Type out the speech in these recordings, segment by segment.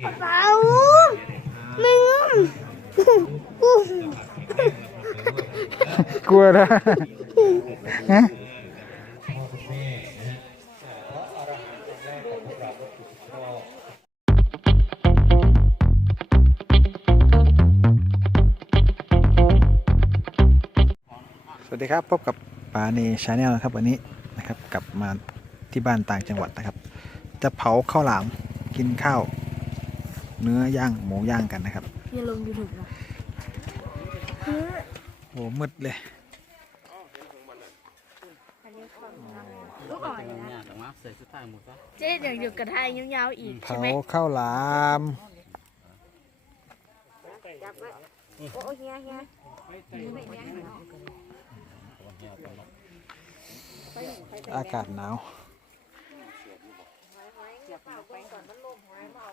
เปล่ามึงกลัวนะฮะสวัสดีครับ พบกับปาเนชาแนลนะครับ วันนี้นะครับกลับมาที่บ้านต่างจังหวัดนะครับ จะเผาข้าวหลามกินข้าว เนื้อย่างหมูย่างกันนะครับอย่าลงยูทูบนะโหมืดเลยลูกอ่อยนะเนี่ยแต่ว่าใส่ชุดไทยหมดซะเจ๊อย่างอยู่กระทายยาว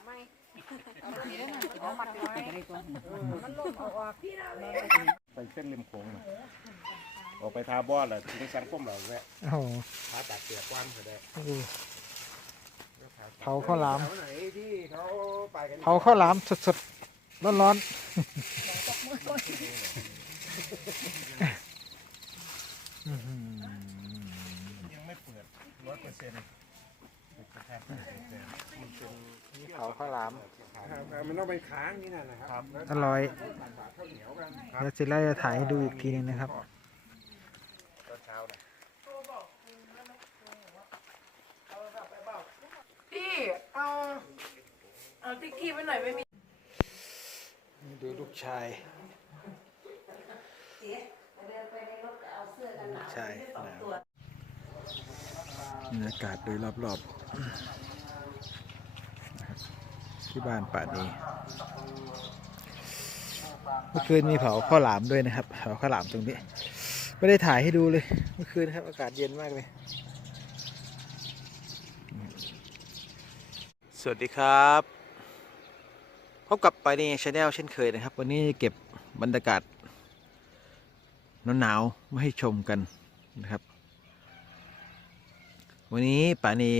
ๆอีกเผาใช่ไหมข้าวหลามโอ้เฮียเฮียอากาศหนาวไปเส้นริมโขงน่ะออกไปทาบอดแหละทิ้งสังคมเราแวะโอ้โหทาตากเสียกวันก็ได้ดูเผาข้าวหลามแถวไหนที่เขาไปกันเผาข้าวหลามสดๆ ร้อนๆอื้อหือยังไม่เปิดร้อยเปอร์เซ็นต์ เผาข้าวหลามมันต้องไปค้างนี่นะนะครับอร่อย ข้าวเหนียวกันเดี๋ยวสิไล่จะถ่ายให้ดูอีกทีนึงนะครับ ตอนเช้าน่ะพี่ เอา เอาติ๊กกี้ไปหน่อยไม่มี ดูลูกชายลูกชายหนาวบรรยากาศโดยรอบๆนะครับ ที่บ้านป่านี้ เมื่อคืนมีเผาข้าวหลามด้วยนะครับ เผาข้าวหลามตรงนี้ ไม่ได้ถ่ายให้ดูเลย เมื่อคืนครับอากาศเย็นมากเลย สวัสดีครับพบกับไปในชาแนลเช่นเคยนะครับ วันนี้เก็บบรรยากาศหนาวๆมาให้ชมกันนะครับ วันนี้ป่านี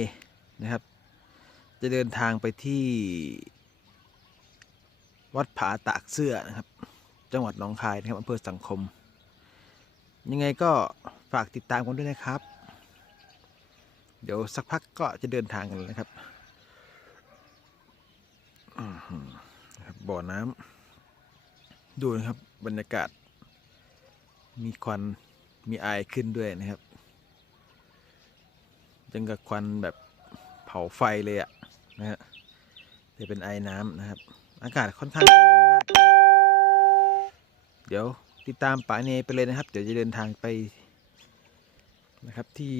นะครับ จะเดินทางไปที่วัดผาตากเสื้อนะครับ จังหวัดหนองคายนะครับอำเภอสังคม ยังไงก็ฝากติดตามกันด้วยนะครับ เดี๋ยวสักพักก็จะเดินทางกันนะครับบ่อน้ำดูนะครับบรรยากาศ มีควันมีไอขึ้นด้วยนะครับยังกับควันแบบเผาไฟเลยอะ นะฮะแต่เป็นไอน้ำนะครับ อากาศค่อนข้างเย็นมาก เดี๋ยวติดตามป๋าเนไปเลยนะครับ เดี๋ยวจะเดินทางไปนะครับที่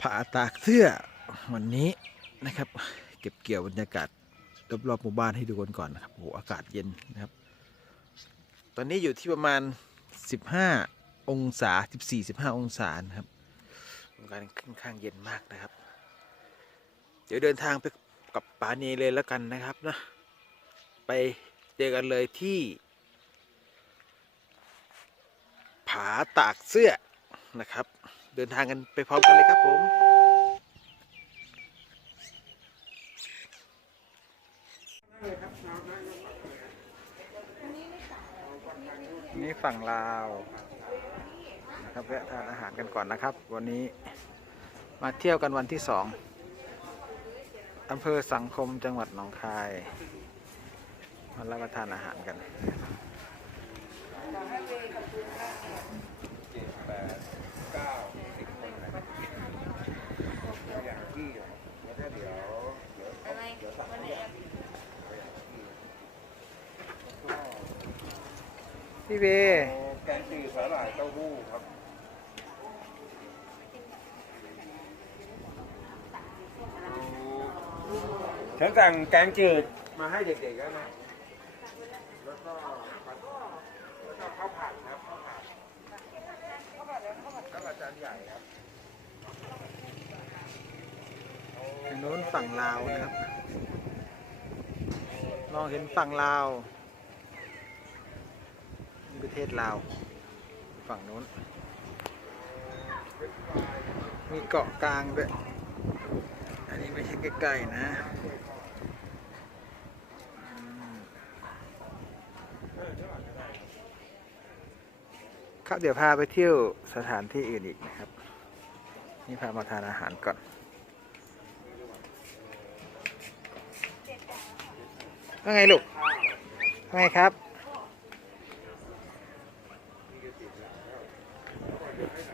ผาตากเสื้อวันนี้นะครับ เก็บเกี่ยวบรรยากาศรอบๆหมู่บ้านให้ดูกันก่อนนะครับโอ้โหอากาศเย็นนะครับ ตอนนี้อยู่ที่ประมาณ 15 องศา 14-15 องศานะครับ กาศค่อนข้างเย็นมากนะครับ เดี๋ยวเดินทางไปกับปาเนเลยแล้วกันนะครับนะไปเจอกันเลยที่ ผาตากเสื้อนะครับ เดินทางกันไปพร้อมกันเลยครับผมนี่ฝั่งลาว นะครับแวะทานอาหารกันก่อนนะครับ วันนี้มาเที่ยวกันวันที่สองอำเภอสังคมจังหวัดหนองคายมารับประทานอาหารกันพี่เบแกงจืดสาหร่ายเต้าหู้ครับ ฉันสั่งแกงจืดมาให้เด็กๆแล้วนะ แล้วก็แล้วก็ข้าวผัดครับข้าวผัดข้าวผัดแล้วก็จานใหญ่ครับทางโน้นฝั่งลาวนะครับ มองเห็นฝั่งลาวนี่ประเทศลาว ฝั่งโน้น มีเกาะกลางด้วย ไม่ใช่ใกล้ๆนะครับ เดี๋ยวพาไปเที่ยวสถานที่อื่นอีกนะครับ นี่พามาทานอาหารก่อนว่าไงลูกว่าไงครับ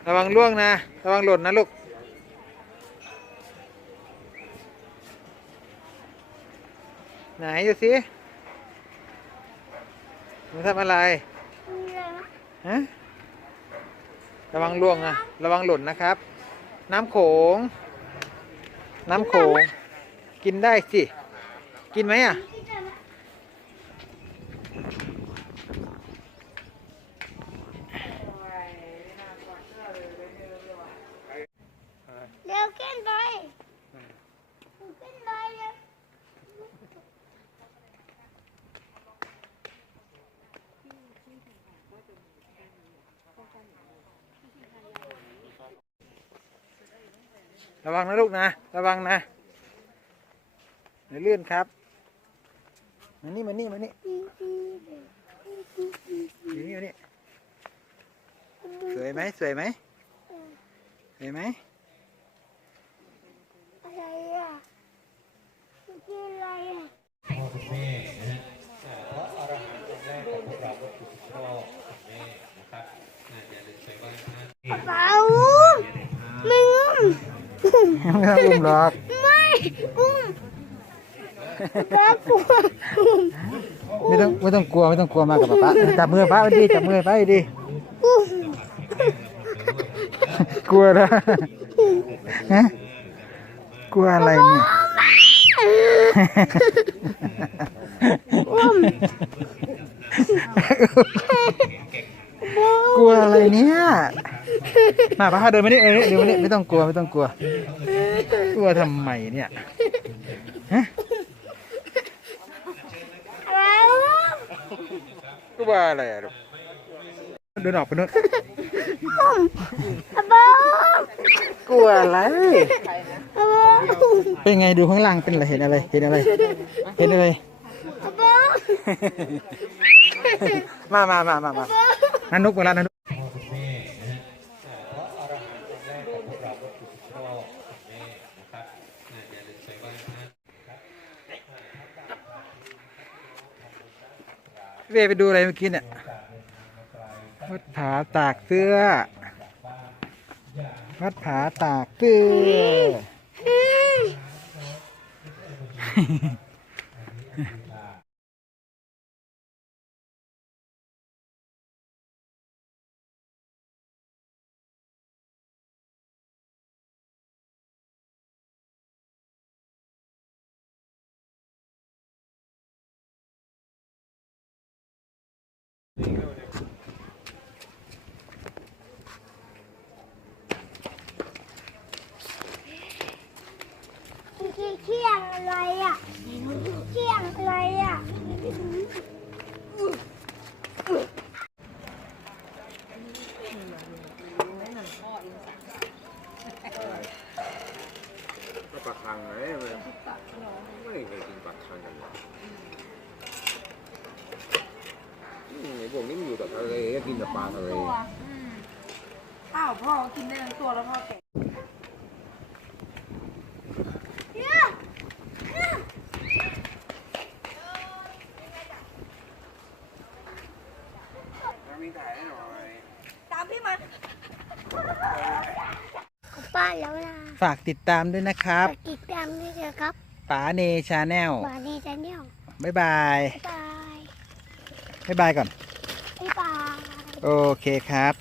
ระวังล่วงนะ ระวังหล่นนะลูก ไหนดูสิหนูทำอะไรฮะระวังล่วงนะระวังหล่นนะครับ น้ำโขง น้ำโขง กินได้สิ กินไหมอะ เร็วขึ้นไปขึ้นไปเร็ว ระวังนะลูกนะ ระวังนะเดี๋ยวเลื่อนครับมานี่มานี่มานี่อยู่นี่อยู่นี่สวยไหมสวยไหมสวยไหมอะไรอะอะไรอะเปล่าไม่งุ้ม ไม่ต้องอุ้มหรอกไม่อุ้มป้ากลัวอุ้มไม่ต้องไม่ต้องกลัวไม่ต้องกลัวมากับป๊าป๊าจับมือป๊าไว้ดีจับมือป๊าไว้ดีอุ้มกลัวนะฮะกลัวอะไรเนี่ยอุ้มกลัวอะไรเนี่ยมาป้าเดินมานี่เออเดินมานี่ไม่ต้องกลัวไม่ต้องกลัว กลัวทำไมเนี่ยฮะกลัวอะไรอะลูกเดินออกไปนู่นกลัวอะไร เป็นไงดูข้างล่างเป็นอะไรเห็นอะไร เห็นอะไร เห็นอะไร มามามามามานันนุกมาแล้วนันนุก เวไปดูอะไรเมื่อกี้เนี่ยวัดผาตากเสื้อ วัดผาตากเสื้อ เคียงอะไรอะเที่ยงอะไรอะ ก็ปลาคังไงมันไม่เคยกินปลาคังกันเลยอืมไอ้พวกนี้มันอยู่แต่ ทะเลก็กินแต่ปลาทะเลอ้าวพ่อกินได้ทั้งตัวแล้วพ่อแกะมีถ่ายให้หน่อยตามพี่มาป้าแล้วนะฝากติดตามด้วยนะครับติดตามด้วยนะครับป๋าเนชาแนล บาดีจันเนี่ยบ๊ายบาย บาย บ๊ายบายก่อน บ๊ายบาย โอเคครับ